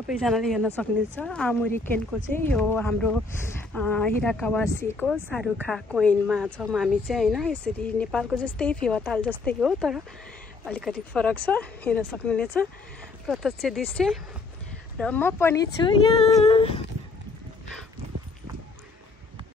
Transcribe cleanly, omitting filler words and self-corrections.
सबैजनाले हेर्न सक्नुहुन्छ आमुरी केनको चाहिँ यो हाम्रो हिराकावासीको सारुखा कोइनमा छौँ हामी चाहिँ हैन। यसरी नेपालको जस्तै फेवाताल जस्तै हो तर अलिकति फरक छ, हेर्न सक्नुहुनेछ प्रत्यक्ष दृश्य। र म पनि छु यहाँ।